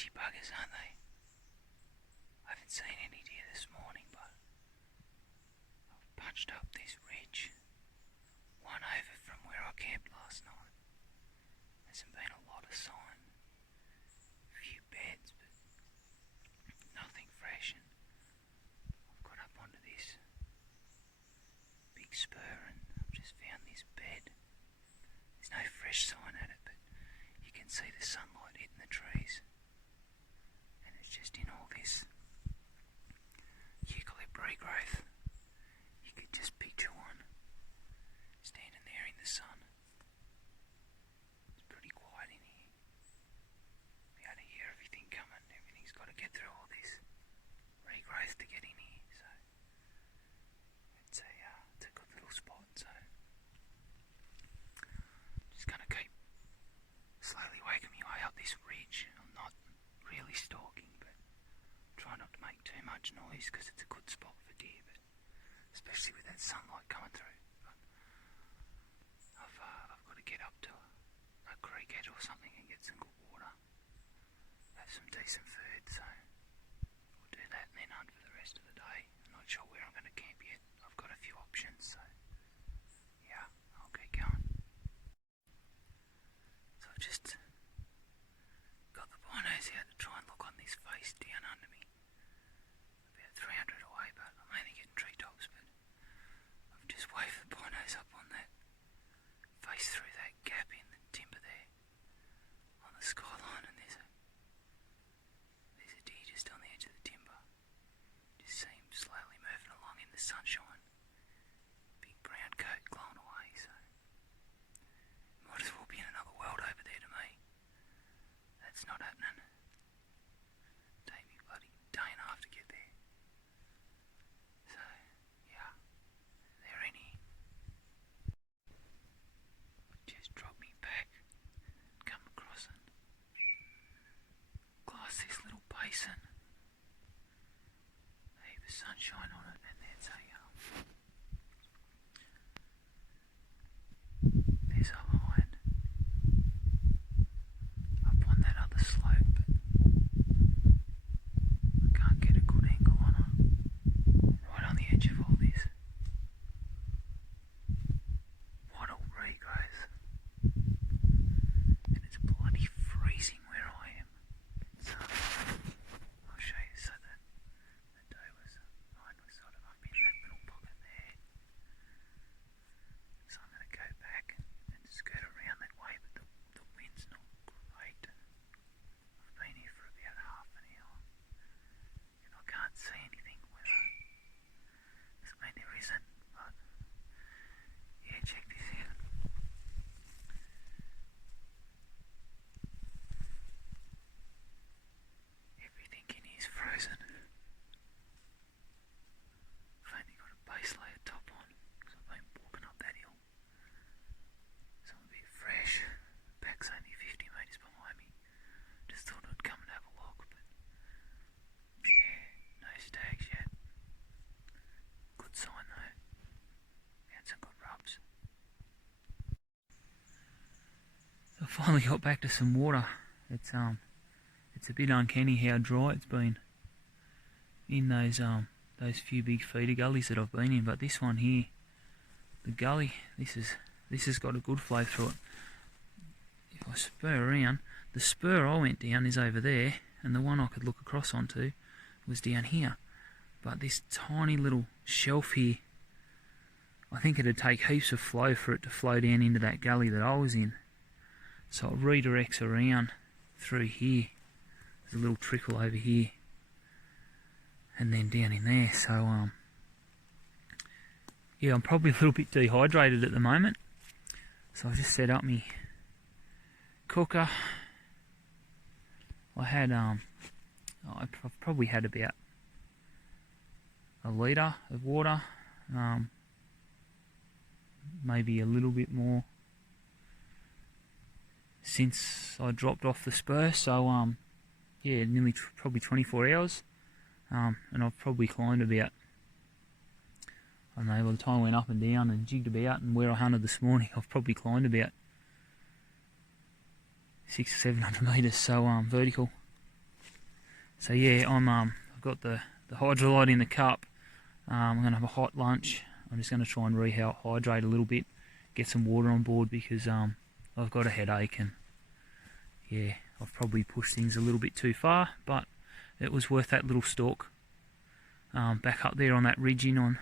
Itchy buggers, aren't they? I haven't seen any deer this morning, but I've punched up this ridge, one over from where I camped last night. Hasn't been a lot of sign, a few beds, but nothing fresh. And I've got up onto this big spur and I've just found this bed. There's no fresh sign at it, but you can see the sunlight hitting the trees. And it's just in all this eucalypt regrowth. You could just picture one standing there in the sun. It's pretty quiet in here. Be able to hear everything coming. Everything's got to get through all this regrowth to get in here. So it's a good little spot. So just going to keep slowly waking my way up this ridge. I'm not really stalking, but try not to make too much noise because it's a good spot for deer, but especially with that sunlight coming through. But I've got to get up to a creek edge or something and get some good water, have some decent food, so we'll do that and then hunt for the rest of the day. I'm not sure where I'm going to camp yet. I've got a few options, so yeah, I'll keep going. So I've just got the binos out to try and look on this face down under me. About 300 away, but I'm only getting treetops, but I've just waved the binos up on that face through that gap in the timber there on the skyline, and there's a deer just on the edge of the timber. Just see him slowly moving along in the sunshine. Big brown coat glowing away, so might as well be in another world over there to me. That's not happening. Take me bloody day and a half to get there. So, yeah, they're in here. Just drop me back, come across and glass this little basin. A heap of sunshine on it, and there's a hind up on that other slope, but I can't get a good angle on her. Right on the edge of all this wattle regrowth, and it's bloody freezing where I am. So I'll show you. So that the hind was sort of up in that little pocket there. So I'm going to go back and skirt around that way, but the wind's not great. I've been here for about half an hour and I can't see anything. Whether doesn't mean there isn't, but yeah, check this out. Everything in here's frozen. I've only got a base layer top on because I've been walking up that hill. So I'm a bit fresh. Back's only 50 metres behind me. Just thought I'd come and have a look, but yeah, no stags yet. Good sign though. Had some good rubs. So I finally got back to some water. It's a bit uncanny how dry it's been in those few big feeder gullies that I've been in, but this one here, the gully, this has got a good flow through it. If I spur around, the spur I went down is over there, and the one I could look across onto was down here. But this tiny little shelf here, I think it'd take heaps of flow for it to flow down into that gully that I was in. So it redirects around through here. There's a little trickle over here, and then down in there. So yeah, I'm probably a little bit dehydrated at the moment. So I just set up my cooker. I've probably had about a litre of water, maybe a little bit more since I dropped off the spur. So yeah, nearly probably 24 hours, and I've probably climbed about, I don't know, by the time I went up and down and jigged about and where I hunted this morning, I've probably climbed about 600 or 700 metres, so vertical. So yeah, I've got the hydrolyte in the cup. I'm going to have a hot lunch. I'm just going to try and rehydrate a little bit, get some water on board because I've got a headache and yeah, I've probably pushed things a little bit too far, but it was worth that little stalk back up there on that ridging on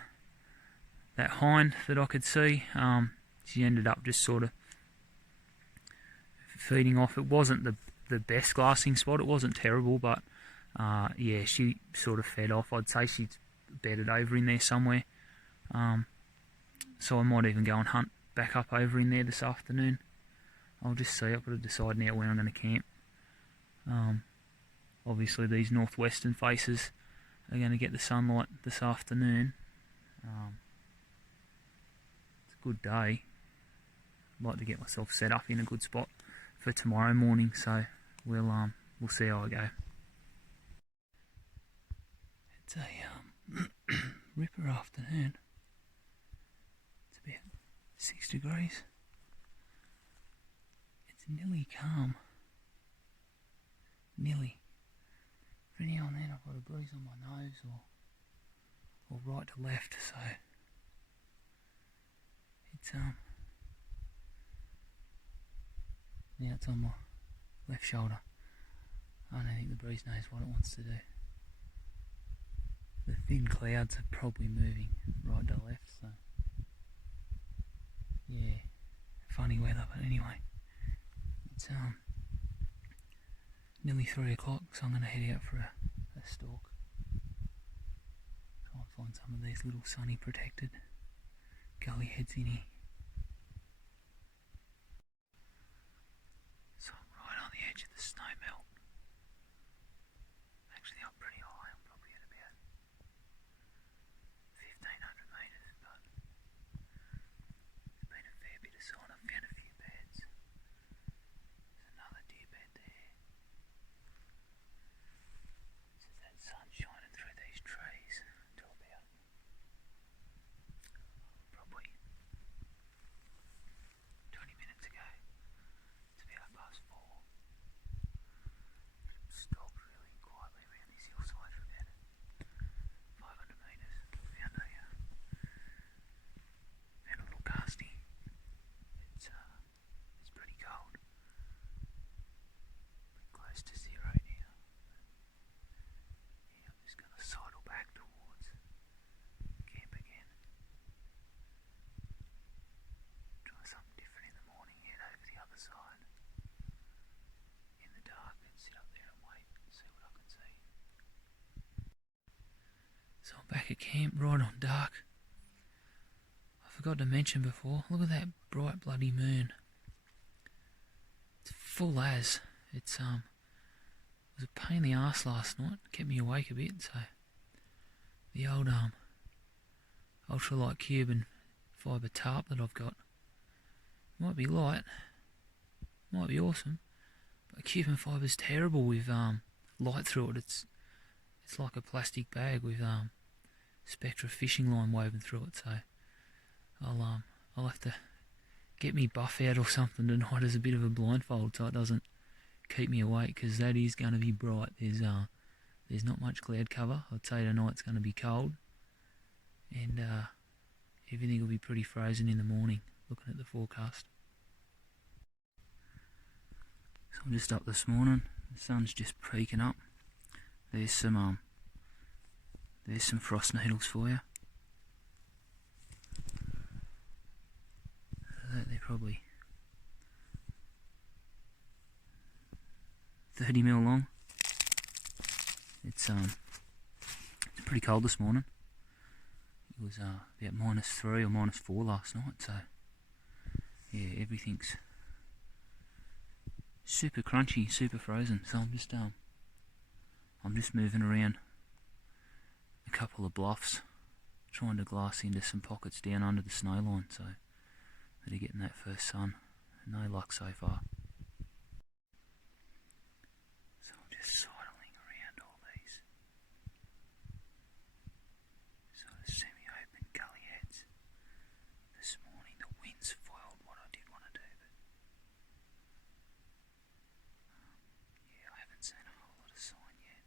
that hind that I could see. She ended up just sort of feeding off. It wasn't the best glassing spot, it wasn't terrible, but yeah, she sort of fed off. I'd say she's bedded over in there somewhere. So I might even go and hunt back up over in there this afternoon. I'll just see. I've got to decide now when I'm going to camp. Obviously these northwestern faces are going to get the sunlight this afternoon. It's a good day. I'd like to get myself set up in a good spot for tomorrow morning, so we'll see how I go. It's a ripper afternoon. It's about 6 degrees. It's nearly calm. Nearly. Every now and then I've got a breeze on my nose or right to left, so it's now it's on my left shoulder. I don't think the breeze knows what it wants to do. The thin clouds are probably moving right to left, so yeah, funny weather, but anyway, it's nearly 3 o'clock, so I'm going to head out for a stalk. Try and find some of these little sunny protected gully heads in here. So I'm right on the edge of the snow melt. Actually up pretty high, I'm probably at about 1,500 metres, but there's been a fair bit of sign. I've found a few beds. There's another deer bed there. There's that sun shining through these trees to about probably 20 minutes ago. It's about 4:30. Stalked really quietly around this hillside for about 500 metres. Found a little casty. It's pretty cold. Pretty close to zero now. Yeah, I'm just going to sidle back towards camp again. Try something different in the morning, head over the other side in the dark and sit up there and wait and see what I can see. So I'm back at camp right on dark. I forgot to mention before, look at that bright bloody moon. It's full as. It was a pain in the arse last night, kept me awake a bit, so the old ultralight carbon fibre tarp that I've got might be light, might be awesome, but carbon fibre's terrible with light through it. It's like a plastic bag with Spectra fishing line woven through it, so I'll have to get me buff out or something tonight as a bit of a blindfold so it doesn't keep me awake, because that is going to be bright. There's not much cloud cover. I'd say tonight's going to be cold, and everything will be pretty frozen in the morning, looking at the forecast. So I'm just up this morning, the sun's just peeking up. There's some frost needles for you. They're probably 30 mil long. It's pretty cold this morning. It was about -3 or -4 last night, so yeah, everything's super crunchy, super frozen. So I'm just moving around a couple of bluffs, trying to glass into some pockets down under the snow line, so that are getting that first sun. No luck so far. So I'm just sidling around all these sort of semi-open gully heads. This morning the wind's foiled what I did want to do, but yeah, I haven't seen a whole lot of sign yet.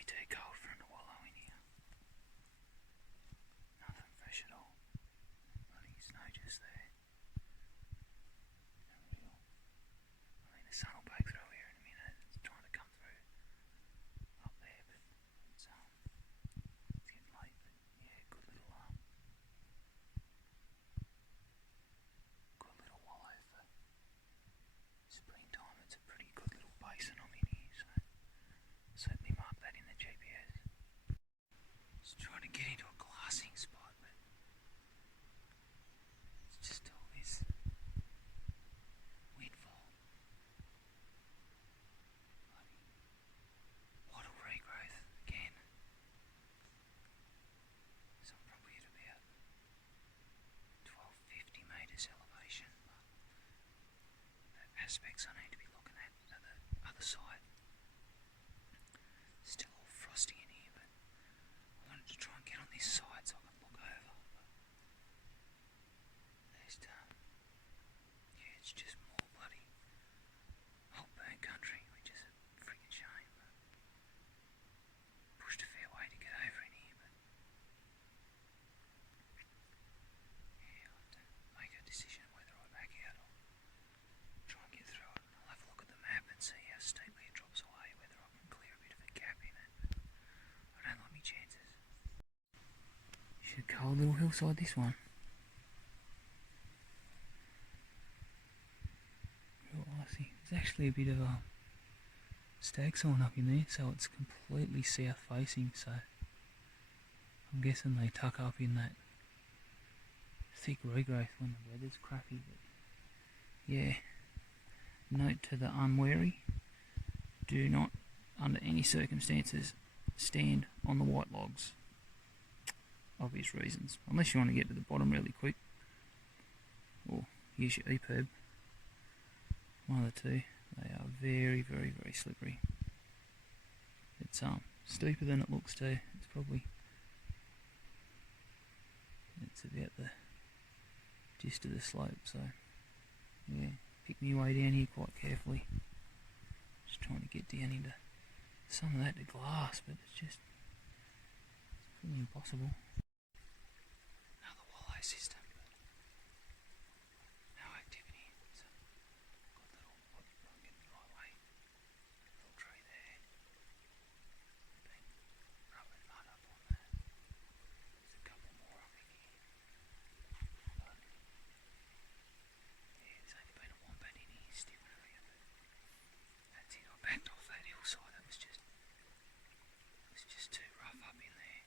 way too cold for him to wallow in here. Nothing fresh at all. Bloody snow just there. I mean, the sun will break through here in a minute. It's trying to come through up there, but it's getting late. But yeah, good little wallow for springtime. It's a pretty good little basin I'm in here, so certainly mark that in the GPS. Just trying to get into a glassing spot, but it's just all this windfall. Wattle regrowth again. So I'm probably at about 1250 metres elevation, but the aspects I need to be looking at are the other side. Still all frosty in here, but I wanted to try and get on this side so I can look over. But there's yeah, it's just more bloody hot burnt country, which is a freaking shame. But pushed a fair way to get over in here, but yeah, I'll have to make a decision whether I back out or try and get through it. I'll have a look at the map and see how steeply it drops away, whether I can clear a bit of a gap in it. But I don't like my chances. Should cold little hillside, this one. Real icy. There's actually a bit of a stag sign up in there, so it's completely south facing, so I'm guessing they tuck up in that thick regrowth when the weather's crappy. But yeah, note to the unwary, do not under any circumstances stand on the white logs. Obvious reasons, unless you want to get to the bottom really quick, or use your EPIRB, one of the two. They are very, very, very slippery. It's steeper than it looks too. It's about the gist of the slope, so yeah, pick my way down here quite carefully. Just trying to get down into some of that to glass, but it's pretty impossible. Another wallow system, but no activity. It's a good little, I'm getting the right way. Little tree there. Been rubbing mud up on that. There's a couple more I think here. But yeah, there's only been a wombat in here sniffing around, but that's it. I backed off that hillside. It was just too rough up in there.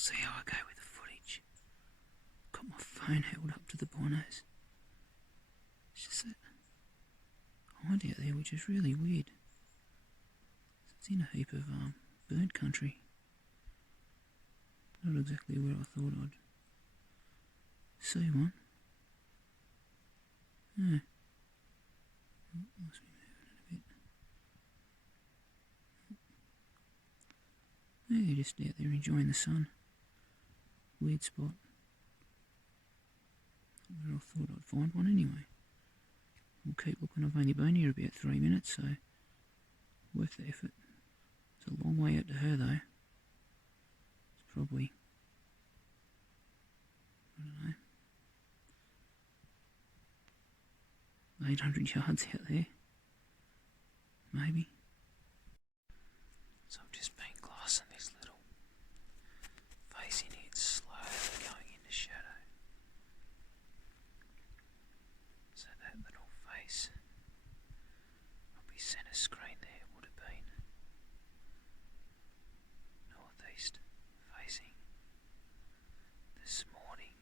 see how I go with the footage. Got my phone held up to the binos. It's just that hind out there, which is really weird. It's in a heap of bird country. Not exactly where I thought I'd see one. Yeah. Must be moving it a bit. Yeah, just out there enjoying the sun. Weird spot. Where I thought I'd find one anyway. We'll keep looking. I've only been here about 3 minutes, so worth the effort. It's a long way out to her though. It's probably, I don't know, 800 yards out there, maybe. So I've just been glassing this little face in here. It's slowly going into shadow. So that little face, probably centre screen there, would have been northeast facing this morning.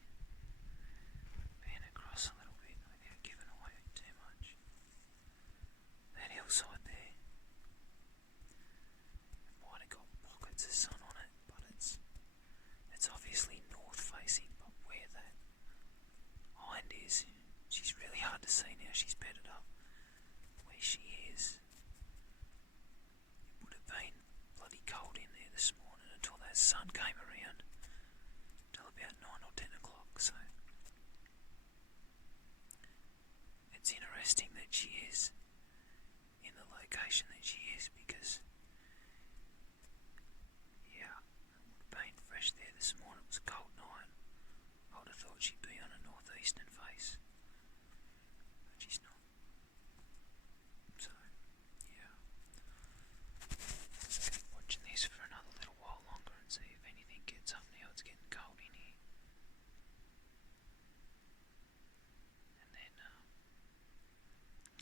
Pan across a little bit without giving away too much. That hillside there, it might have got pockets of sun on it, but it's obviously north facing. But where that hind is, she's really hard to see now. She's bedded up. Where she is, it would have been bloody cold in there this morning until that sun came around, till about 9 or 10 o'clock. So it's interesting that she is in the location that she is, because yeah, it would have been fresh there this morning. It was a cold night. I would have thought she'd be on a northeastern face, but she's not. So yeah, let's keep watching this for another little while longer and see if anything gets up. Now it's getting cold in here, and then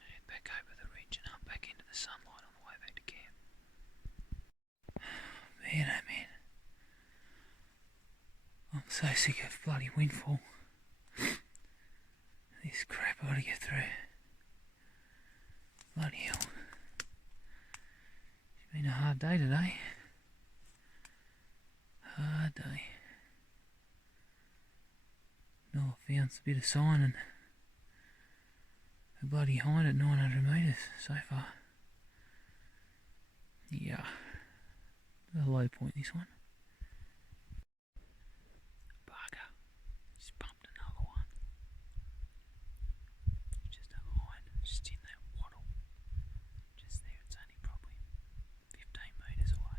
head back over the ridge and up back into the sunlight on the way back to camp. Man, oh man, I'm so sick of bloody windfall. This crap I gotta get through. Bloody hell. It's been a hard day today. Hard day. No, I found a bit of sign and a bloody hind at 900 metres so far. Yeah. A low point, this one. Bugger. Just bumped another one. Just a hind, just in that wattle. Just there, it's only probably 15 metres away.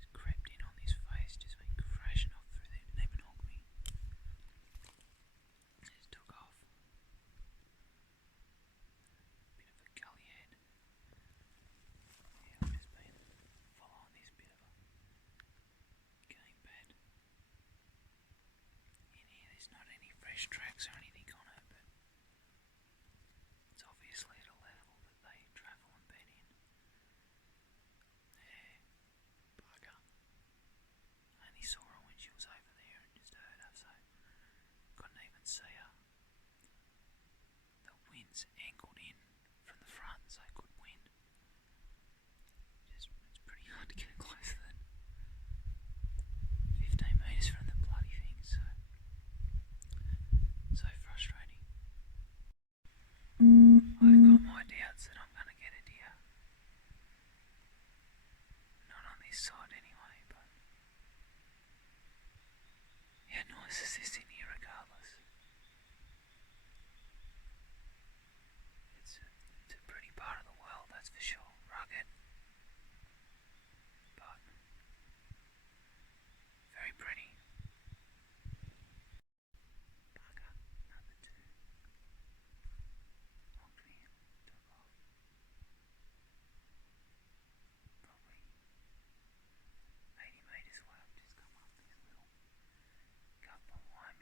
Just crept in on this face, just been crashing off through there, didn't even hog me. Just took off. Bit of a gully head. Yeah, I've just been following this bit of a game pad. In here there's not any fresh tracks or anything on it, but it's obviously at a level that they travel and bed in. Yeah, bugger. I only saw her when she was over there and just heard her, so couldn't even see her. The wind's angled in from the front, so good wind. It's pretty hard to get closer than 15 metres from the bloody thing, so frustrating. I've got my doubts that I'm going to get a deer. Not on this side anyway, but how nice is this in here regardless? It's a pretty part of the world, that's for sure. Rugged, but very pretty. Bugger, number 2. Honked me, took off. Probably 80 metres away. I've just come up this little gut behind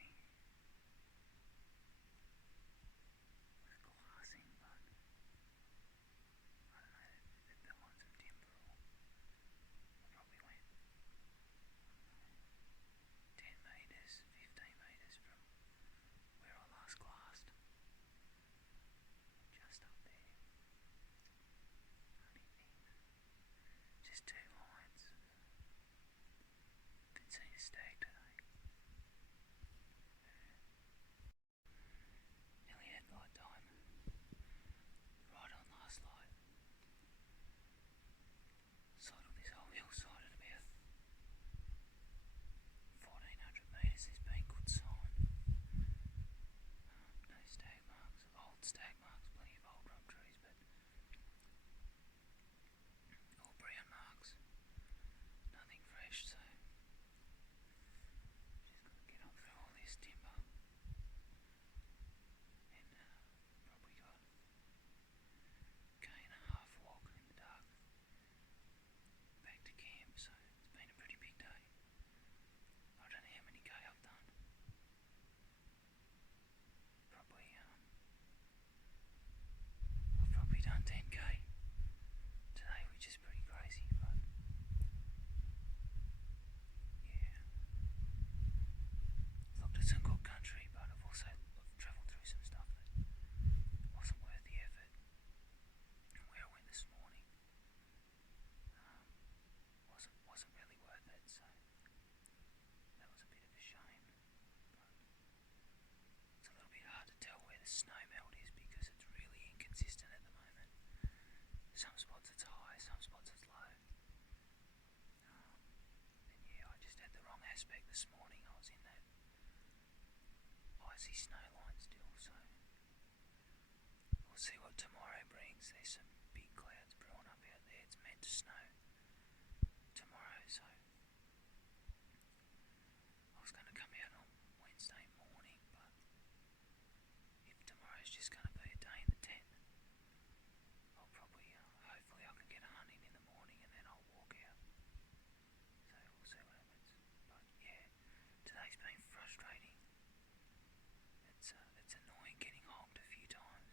wasn't good country, but I've travelled through some stuff that wasn't worth the effort. And where I went this morning wasn't really worth it, so that was a bit of a shame. But it's a little bit hard to tell where the snow melt is because it's really inconsistent at the moment. Some spots it's high, some spots it's low. And yeah, I just had the wrong aspect this morning. I was in that icy snow line still, so we'll see what tomorrow brings. There's some big clouds brewing up out there. It's meant to snow tomorrow, so I was going to come out on Wednesday morning, but if tomorrow's just going to be a day in the tent, I'll probably, hopefully I can get a hunt in the morning and then I'll walk out. So we'll see what happens. But yeah, today's been frustrating. It's annoying getting honked a few times.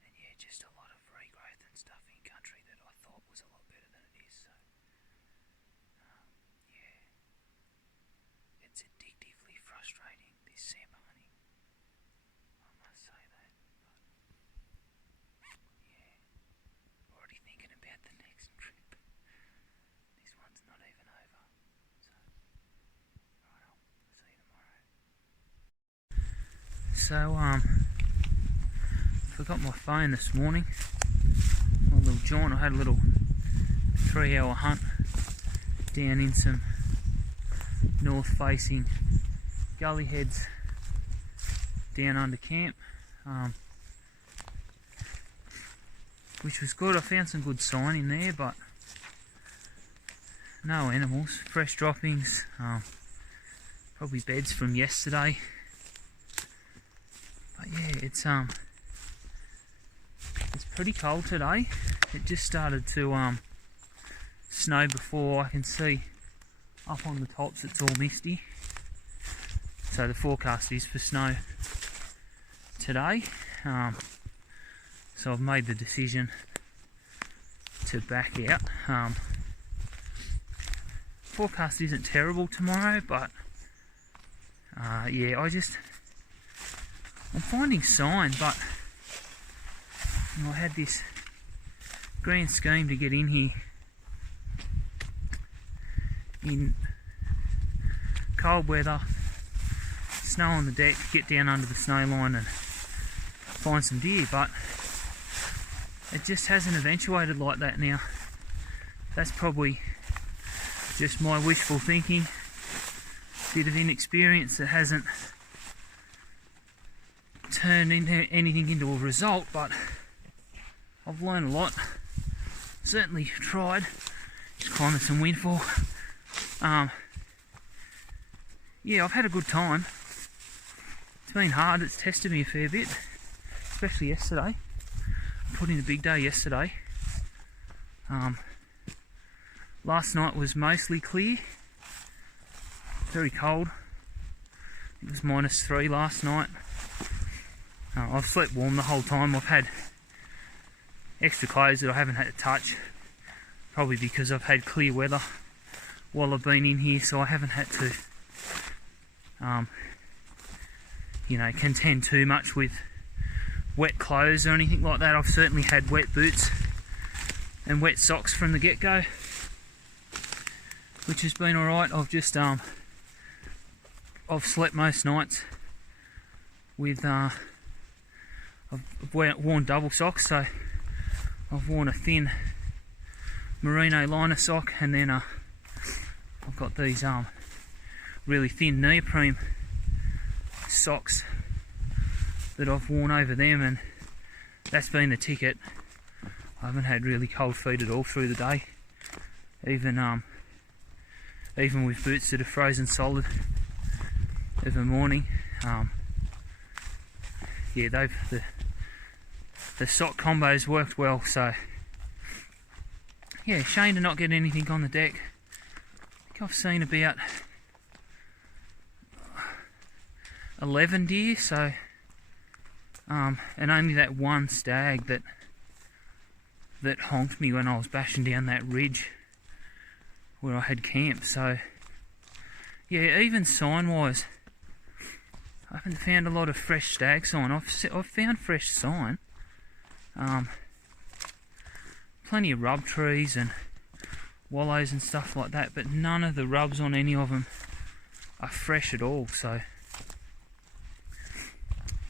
And yeah, just a lot of regrowth and stuff in country that I thought was a lot better than it is. So yeah, it's addictively frustrating, this Sambar hunting. I must say that. But yeah, already thinking about the next trip. This one's not even over. So right, I'll see you tomorrow. So forgot my phone this morning. My little jaunt. I had a little 3-hour hunt down in some north facing gully heads down under camp, which was good. I found some good sign in there, but no animals, fresh droppings, probably beds from yesterday. But yeah, it's pretty cold today. It just started to snow before. I can see up on the tops it's all misty. So the forecast is for snow today. So I've made the decision to back out. Forecast isn't terrible tomorrow, but yeah, I'm finding sign, but I had this grand scheme to get in here in cold weather, snow on the deck, get down under the snow line and find some deer, but it just hasn't eventuated like that now. That's probably just my wishful thinking, bit of inexperience that hasn't turned anything into a result, but I've learned a lot. Certainly tried just climbing some windfall. Yeah, I've had a good time. It's been hard, it's tested me a fair bit, especially yesterday. I put in a big day yesterday. Last night was mostly clear, very cold. It was -3 last night. I've slept warm the whole time. I've had extra clothes that I haven't had to touch, probably because I've had clear weather while I've been in here, so I haven't had to contend too much with wet clothes or anything like that. I've certainly had wet boots and wet socks from the get-go, which has been alright. I've slept most nights with I've worn double socks, so I've worn a thin merino liner sock, and then I've got these really thin neoprene socks that I've worn over them, and that's been the ticket. I haven't had really cold feet at all through the day, even with boots that are frozen solid every morning. Yeah, the sock combos worked well, so yeah, shame to not get anything on the deck. I think I've seen about 11 deer, so and only that one stag that honked me when I was bashing down that ridge where I had camp. So yeah, even sign wise, I haven't found a lot of fresh stag sign. I've found fresh sign, plenty of rub trees and wallows and stuff like that, but none of the rubs on any of them are fresh at all. So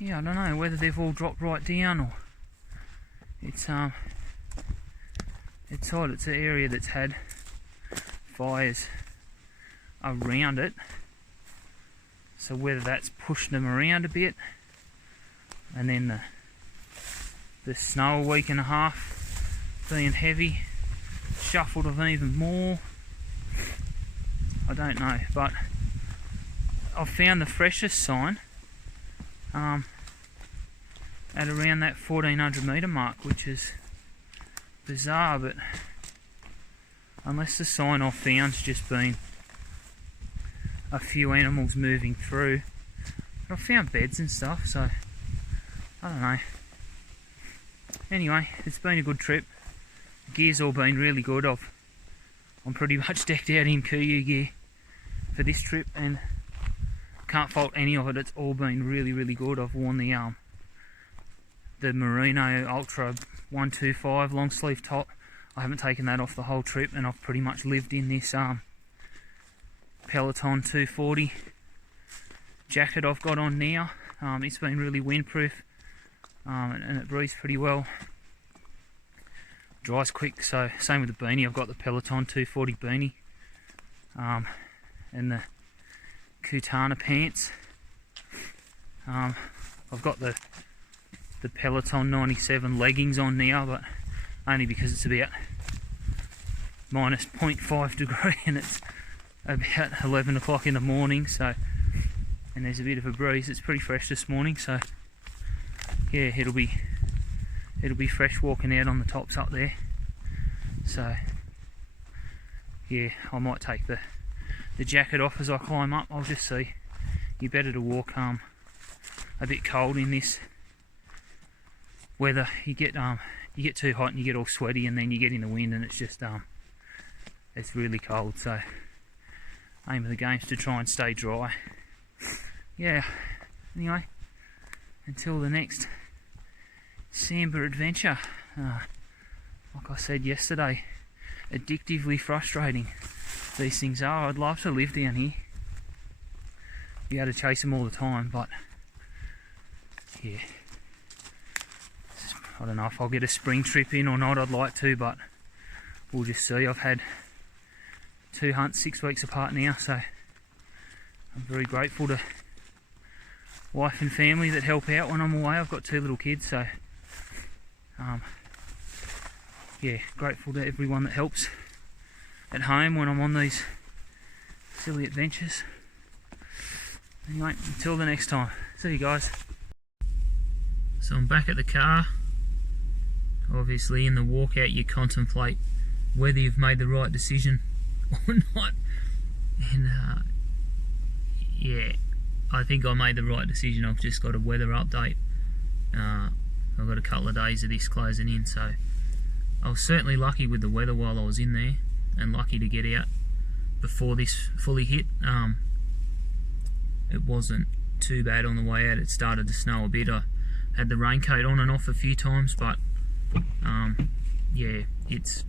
yeah, I don't know whether they've all dropped right down, or it's odd. It's an area that's had fires around it, so whether that's pushed them around a bit, and then the snow a week and a half being heavy shuffled them even more, I don't know. But I've found the freshest sign at around that 1400 metre mark, which is bizarre, but unless the sign I've found's just been a few animals moving through. But I've found beds and stuff, so I don't know. Anyway, it's been a good trip. The gear's all been really good. I'm pretty much decked out in Kuyu gear for this trip, and can't fault any of it. It's all been really, really good. I've worn the Merino Ultra 125 long sleeve top. I haven't taken that off the whole trip, and I've pretty much lived in this Peloton 240 jacket I've got on now. It's been really windproof, and it breathes pretty well. Dries quick, so same with the beanie. I've got the Peloton 240 beanie, and the Kutana pants. I've got the Peloton 97 leggings on now, but only because it's about minus 0.5 degree and it's about 11 o'clock in the morning, so, and there's a bit of a breeze. It's pretty fresh this morning, so yeah, it'll be fresh walking out on the tops up there. So yeah, I might take the jacket off as I climb up. I'll just see. You're better to walk a bit cold in this weather. You get too hot and you get all sweaty, and then you get in the wind and it's just it's really cold. So aim of the game is to try and stay dry. Yeah, anyway, until the next Sambar adventure. Like I said yesterday, addictively frustrating these things are. I'd love to live down here, be able to chase them all the time, but yeah, I don't know if I'll get a spring trip in or not. I'd like to, but we'll just see. I've had 2 hunts 6 weeks apart now, so I'm very grateful to wife and family that help out when I'm away. I've got 2 little kids, so yeah, grateful to everyone that helps at home when I'm on these silly adventures. Anyway, until the next time, see you guys. So I'm back at the car. Obviously in the walkout you contemplate whether you've made the right decision or not, and yeah, I think I made the right decision. I've just got a weather update. I've got a couple of days of this closing in, so I was certainly lucky with the weather while I was in there, and lucky to get out before this fully hit. It wasn't too bad on the way out. It started to snow a bit. I had the raincoat on and off a few times, but yeah, it's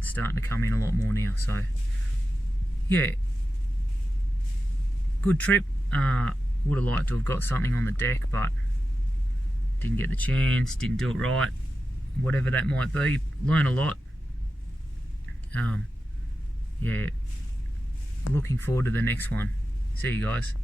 starting to come in a lot more now. So yeah, good trip. Would have liked to have got something on the deck, but didn't get the chance, didn't do it right, whatever that might be. Learn a lot. Yeah, looking forward to the next one. See you guys.